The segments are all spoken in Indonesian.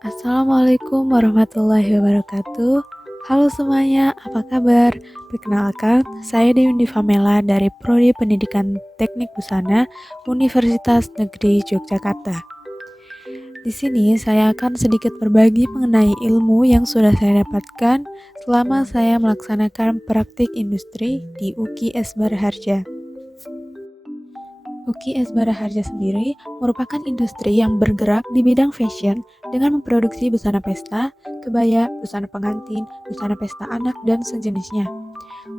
Assalamualaikum warahmatullahi wabarakatuh. Halo semuanya, apa kabar? Perkenalkan, saya Dewi Famela dari Prodi Pendidikan Teknik Busana Universitas Negeri Yogyakarta. Di sini saya akan sedikit berbagi mengenai ilmu yang sudah saya dapatkan selama saya melaksanakan praktik industri di UKI S Baraharja. UKI S Baraharja sendiri merupakan industri yang bergerak di bidang fashion dengan memproduksi busana pesta, kebaya, busana pengantin, busana pesta anak, dan sejenisnya.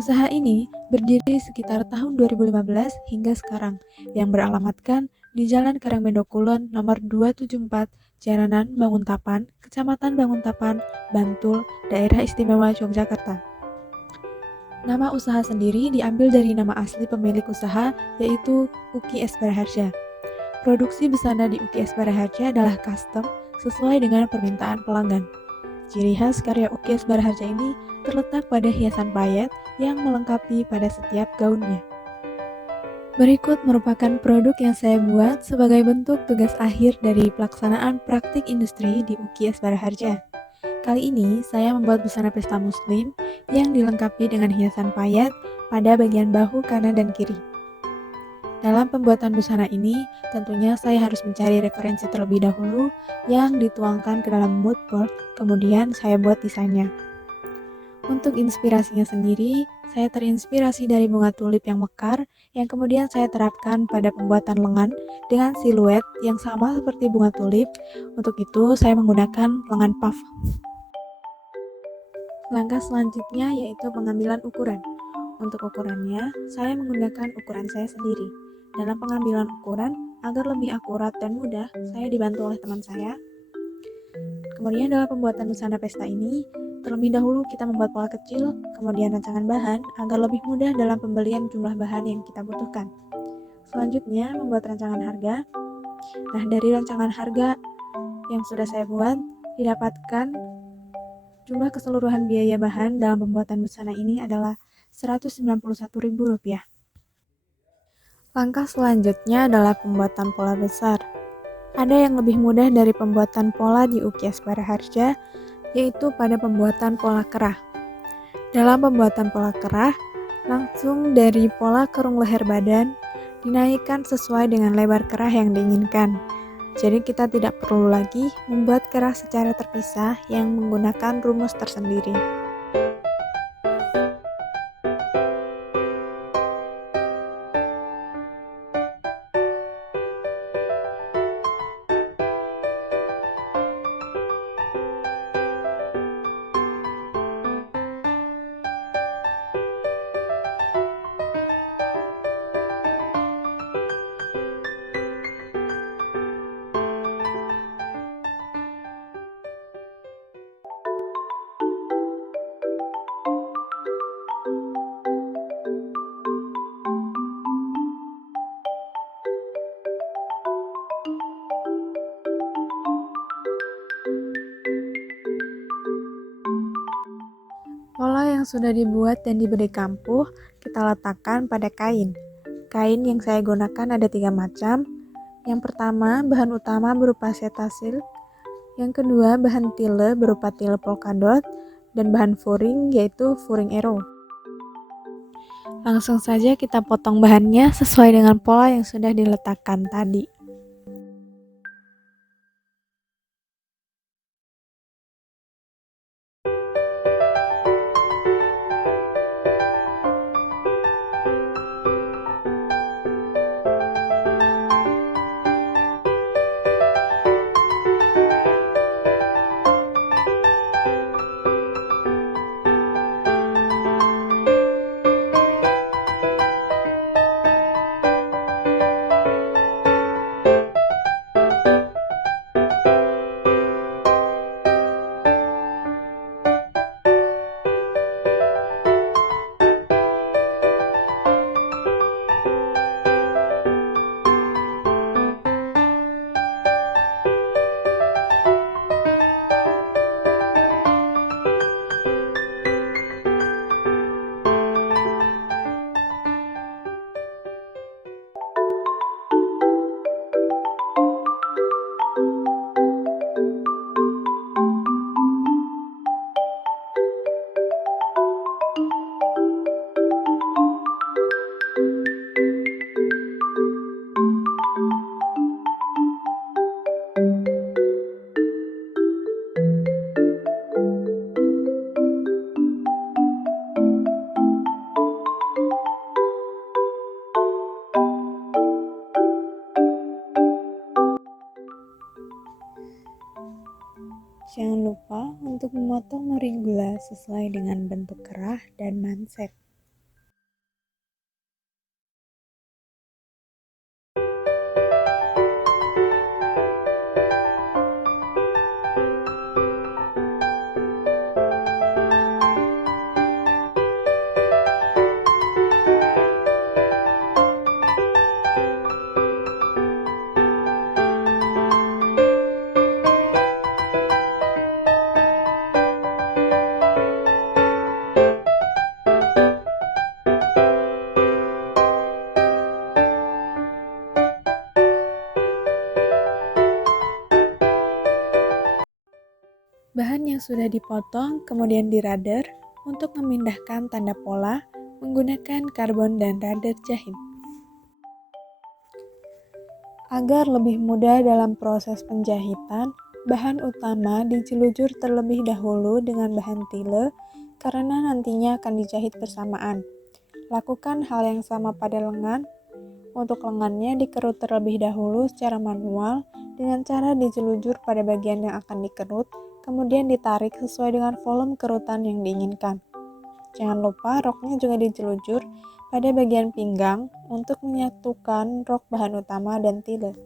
Usaha ini berdiri sekitar tahun 2015 hingga sekarang, yang beralamatkan di Jalan Karangbendo Kulon nomor 274, Jaranan Banguntapan, Kecamatan Banguntapan, Bantul, Daerah Istimewa Yogyakarta. Nama usaha sendiri diambil dari nama asli pemilik usaha, yaitu UKI S Baraharja. Produksi busana di UKI S Baraharja adalah custom sesuai dengan permintaan pelanggan. Ciri khas karya UKI S Baraharja ini terletak pada hiasan payet yang melengkapi pada setiap gaunnya. Berikut merupakan produk yang saya buat sebagai bentuk tugas akhir dari pelaksanaan praktik industri di UKI S Baraharja. Kali ini saya membuat busana pesta muslim yang dilengkapi dengan hiasan payet pada bagian bahu kanan dan kiri. Dalam pembuatan busana ini, tentunya saya harus mencari referensi terlebih dahulu yang dituangkan ke dalam mood board, kemudian saya buat desainnya. Untuk inspirasinya sendiri, saya terinspirasi dari bunga tulip yang mekar yang kemudian saya terapkan pada pembuatan lengan dengan siluet yang sama seperti bunga tulip. Untuk itu, saya menggunakan lengan puff. Langkah selanjutnya yaitu pengambilan ukuran. Untuk ukurannya, saya menggunakan ukuran saya sendiri. Dalam pengambilan ukuran, agar lebih akurat dan mudah, saya dibantu oleh teman saya. Kemudian dalam pembuatan busana pesta ini, terlebih dahulu kita membuat pola kecil, kemudian rancangan bahan, agar lebih mudah dalam pembelian jumlah bahan yang kita butuhkan. Selanjutnya, membuat rancangan harga. Nah, dari rancangan harga yang sudah saya buat, didapatkan jumlah keseluruhan biaya bahan dalam pembuatan busana ini adalah Rp191.000. Langkah selanjutnya adalah pembuatan pola besar. Ada yang lebih mudah dari pembuatan pola di UKI S Baraharja, yaitu pada pembuatan pola kerah. Dalam pembuatan pola kerah, langsung dari pola kerung leher badan, dinaikkan sesuai dengan lebar kerah yang diinginkan. Jadi kita tidak perlu lagi membuat kerah secara terpisah yang menggunakan rumus tersendiri. Pola yang sudah dibuat dan diberi kampuh, kita letakkan pada kain. Kain yang saya gunakan ada 3 macam. Yang pertama, bahan utama berupa setasil. Yang kedua, bahan tile berupa tile polkadot. Dan bahan furing yaitu furing arrow. Langsung saja kita potong bahannya sesuai dengan pola yang sudah diletakkan tadi. Jangan lupa untuk memotong morigula sesuai dengan bentuk kerah dan manset. Bahan yang sudah dipotong kemudian dirader untuk memindahkan tanda pola menggunakan karbon dan rader jahit. Agar lebih mudah dalam proses penjahitan, bahan utama dijelujur terlebih dahulu dengan bahan tile karena nantinya akan dijahit bersamaan. Lakukan hal yang sama pada lengan. Untuk lengannya dikerut terlebih dahulu secara manual dengan cara dijelujur pada bagian yang akan dikerut, kemudian ditarik sesuai dengan volume kerutan yang diinginkan. Jangan lupa roknya juga dijelujur pada bagian pinggang untuk menyatukan rok bahan utama dan tile.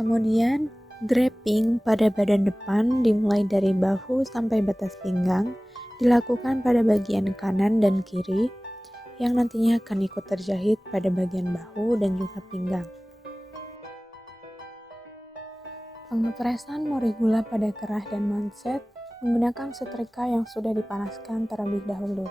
Kemudian, draping pada badan depan dimulai dari bahu sampai batas pinggang, dilakukan pada bagian kanan dan kiri, yang nantinya akan ikut terjahit pada bagian bahu dan juga pinggang. Pengepresan morigula pada kerah dan manset menggunakan setrika yang sudah dipanaskan terlebih dahulu.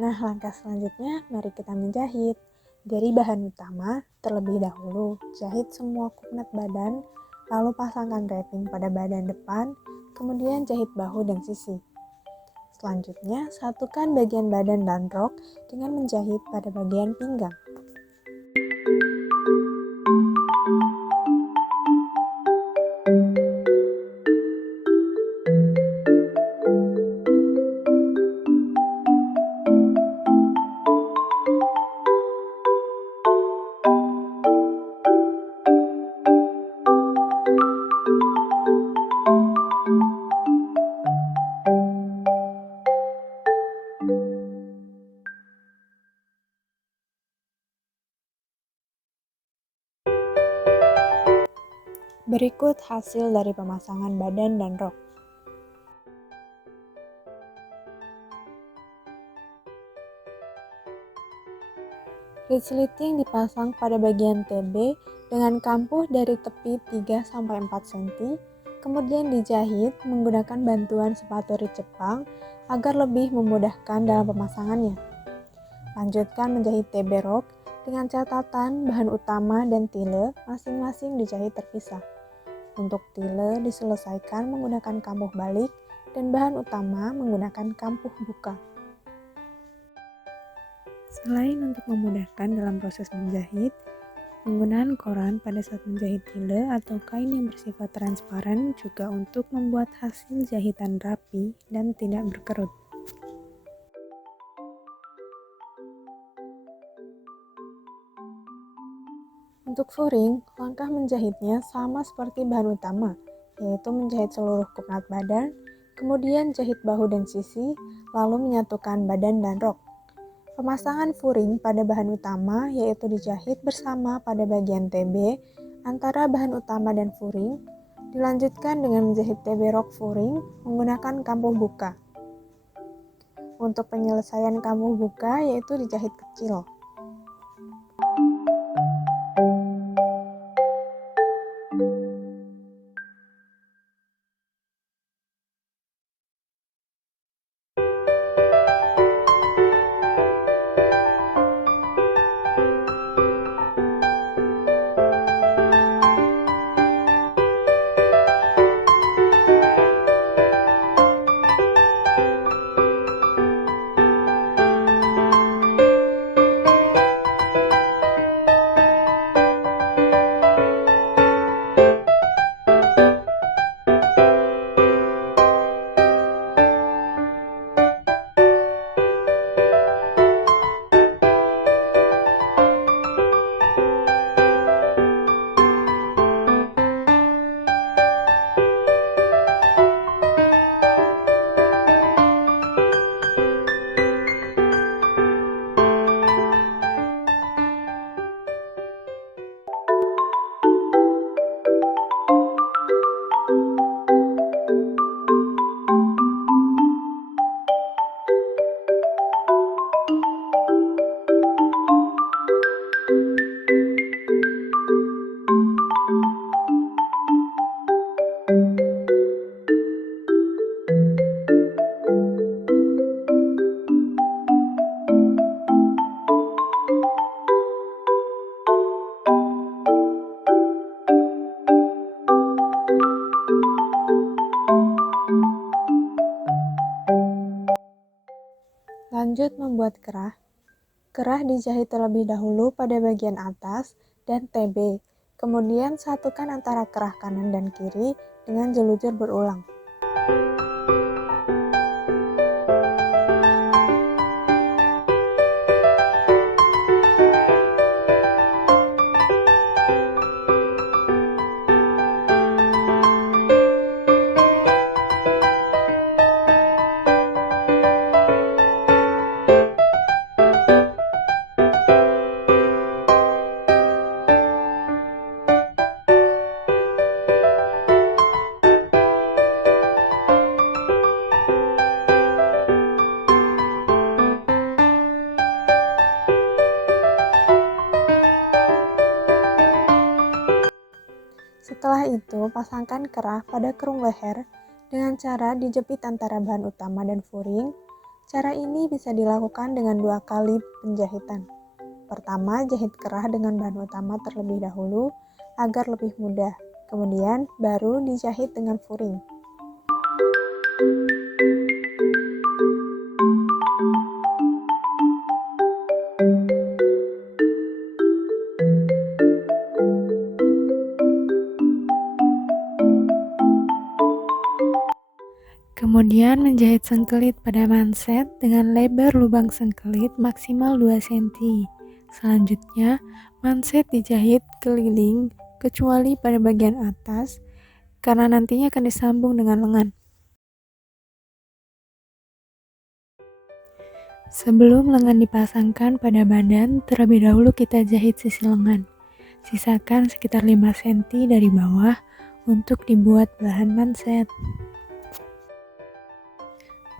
Nah, langkah selanjutnya mari kita menjahit. Dari bahan utama, terlebih dahulu jahit semua kupnet badan, lalu pasangkan wrapping pada badan depan, kemudian jahit bahu dan sisi. Selanjutnya, satukan bagian badan dan rok dengan menjahit pada bagian pinggang. Berikut hasil dari pemasangan badan dan rok. Resleting dipasang pada bagian TB dengan kampuh dari tepi 3-4 cm, kemudian dijahit menggunakan bantuan sepatu rit Jepang agar lebih memudahkan dalam pemasangannya. Lanjutkan menjahit TB rok dengan catatan bahan utama dan tile masing-masing dijahit terpisah. Untuk tile diselesaikan menggunakan kampuh balik dan bahan utama menggunakan kampuh buka. Selain untuk memudahkan dalam proses menjahit, penggunaan koran pada saat menjahit tile atau kain yang bersifat transparan juga untuk membuat hasil jahitan rapi dan tidak berkerut. Untuk furing, langkah menjahitnya sama seperti bahan utama, yaitu menjahit seluruh kuknat badan, kemudian jahit bahu dan sisi, lalu menyatukan badan dan rok. Pemasangan furing pada bahan utama yaitu dijahit bersama pada bagian TB antara bahan utama dan furing, dilanjutkan dengan menjahit TB rok furing menggunakan kampuh buka. Untuk penyelesaian kampuh buka yaitu dijahit kecil. Lanjut membuat kerah. Kerah dijahit terlebih dahulu pada bagian atas dan TB, kemudian satukan antara kerah kanan dan kiri dengan jelujur berulang. Setelah itu, pasangkan kerah pada kerung leher dengan cara dijepit antara bahan utama dan furing. Cara ini bisa dilakukan dengan 2 kali penjahitan. Pertama, jahit kerah dengan bahan utama terlebih dahulu agar lebih mudah. Kemudian, baru dijahit dengan furing. Kemudian menjahit sengkelit pada manset dengan lebar lubang sengkelit maksimal 2 cm. Selanjutnya, manset dijahit keliling kecuali pada bagian atas karena nantinya akan disambung dengan lengan. Sebelum lengan dipasangkan pada badan, terlebih dahulu kita jahit sisi lengan. Sisakan sekitar 5 cm dari bawah untuk dibuat bahan manset.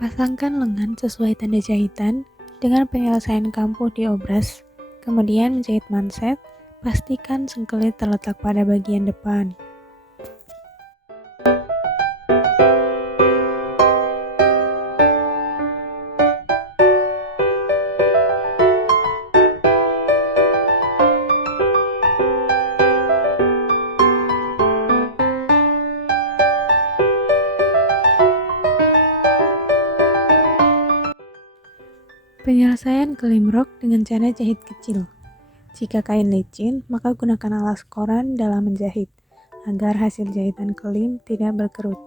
Pasangkan lengan sesuai tanda jahitan dengan penyelesaian kampuh diobras Kemudian menjahit manset, pastikan sengkelit terletak pada bagian depan. Penyelesaian klim rok dengan cara jahit kecil. Jika kain licin, maka gunakan alas koran dalam menjahit, agar hasil jahitan klim tidak berkerut.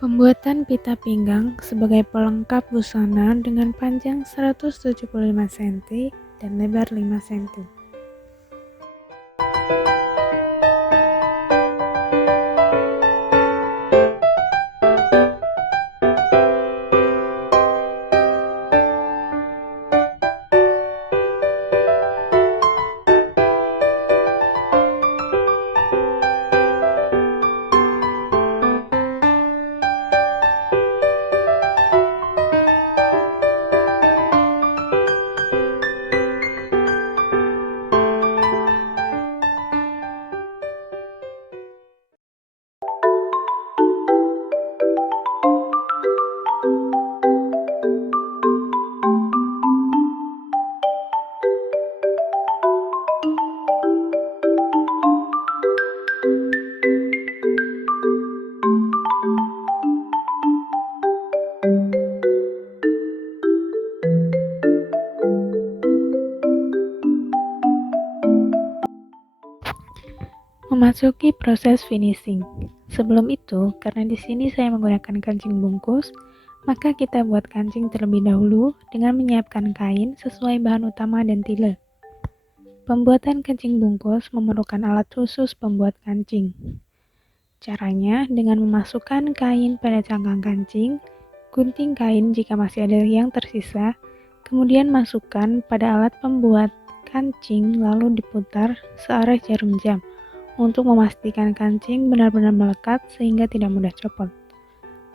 Pembuatan pita pinggang sebagai pelengkap busana dengan panjang 175 cm dan lebar 5 cm. Memasuki proses finishing. Sebelum itu, karena di sini saya menggunakan kancing bungkus, maka kita buat kancing terlebih dahulu dengan menyiapkan kain sesuai bahan utama dan tile. Pembuatan kancing bungkus memerlukan alat khusus pembuat kancing. Caranya dengan memasukkan kain pada cangkang kancing, gunting kain jika masih ada yang tersisa, kemudian masukkan pada alat pembuat kancing lalu diputar searah jarum jam untuk memastikan kancing benar-benar melekat sehingga tidak mudah copot.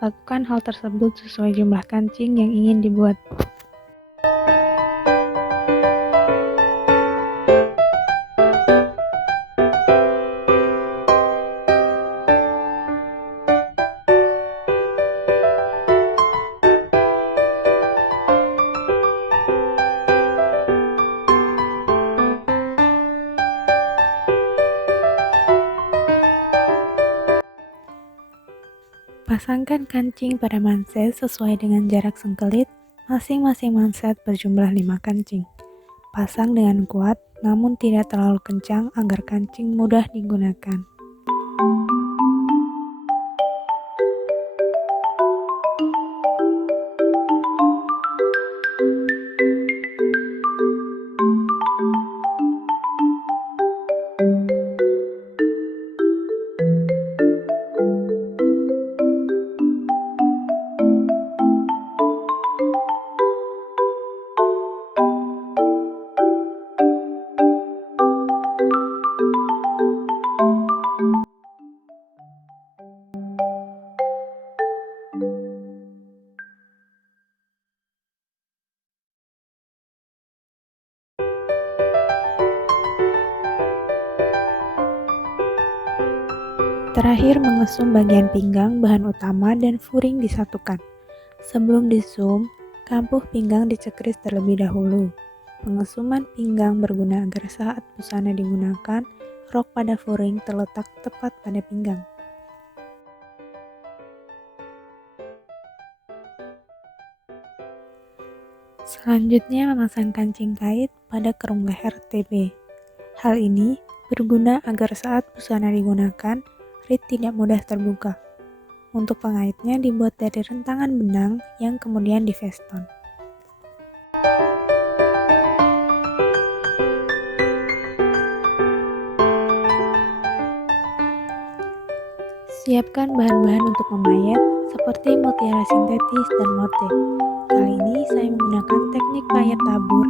Lakukan hal tersebut sesuai jumlah kancing yang ingin dibuat. Pasangkan kancing pada manset sesuai dengan jarak sengkelit, masing-masing manset berjumlah 5 kancing. Pasang dengan kuat, namun tidak terlalu kencang agar kancing mudah digunakan. Terakhir, mengesum bagian pinggang, bahan utama, dan furing disatukan. Sebelum disum, kampuh pinggang dicekris terlebih dahulu. Pengesuman pinggang berguna agar saat busana digunakan, rok pada furing terletak tepat pada pinggang. Selanjutnya, memasang kancing kait pada kerung leher TB. Hal ini berguna agar saat busana digunakan, rit tidak mudah terbuka. Untuk pengaitnya dibuat dari rentangan benang yang kemudian difeston. Siapkan bahan-bahan untuk memayat seperti mutiara sintetis dan motif. Kali ini saya menggunakan teknik payat tabur,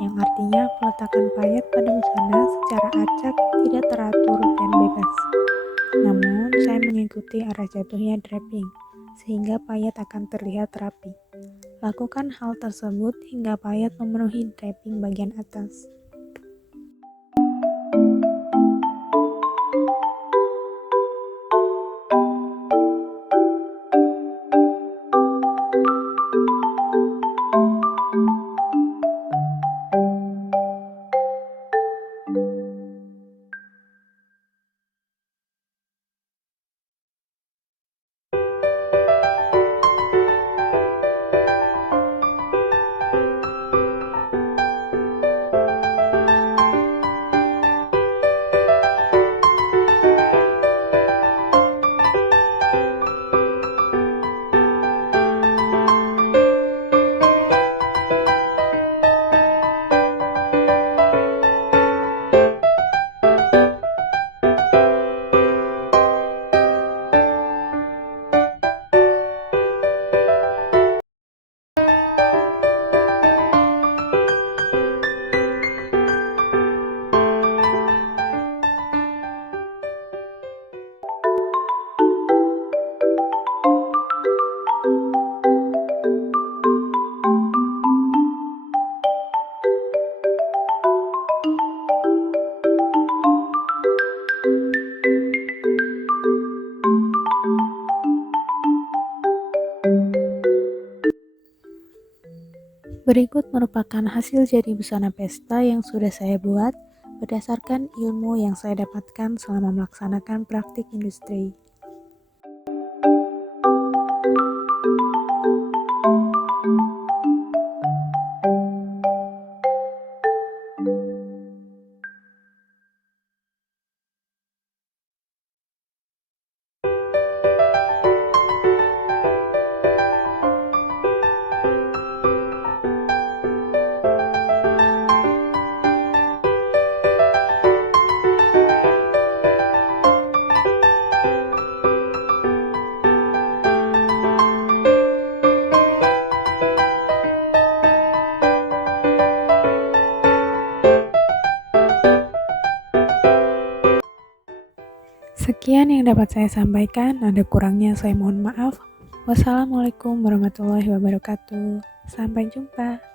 yang artinya peletakan payat pada busana secara acak, tidak teratur dan bebas. Namun, saya mengikuti arah jatuhnya draping, sehingga payat akan terlihat rapi. Lakukan hal tersebut hingga payat memenuhi draping bagian atas. Berikut merupakan hasil jadi busana pesta yang sudah saya buat berdasarkan ilmu yang saya dapatkan selama melaksanakan praktik industri. Sekian yang dapat saya sampaikan, ada kurangnya saya mohon maaf. Wassalamualaikum warahmatullahi wabarakatuh. Sampai jumpa.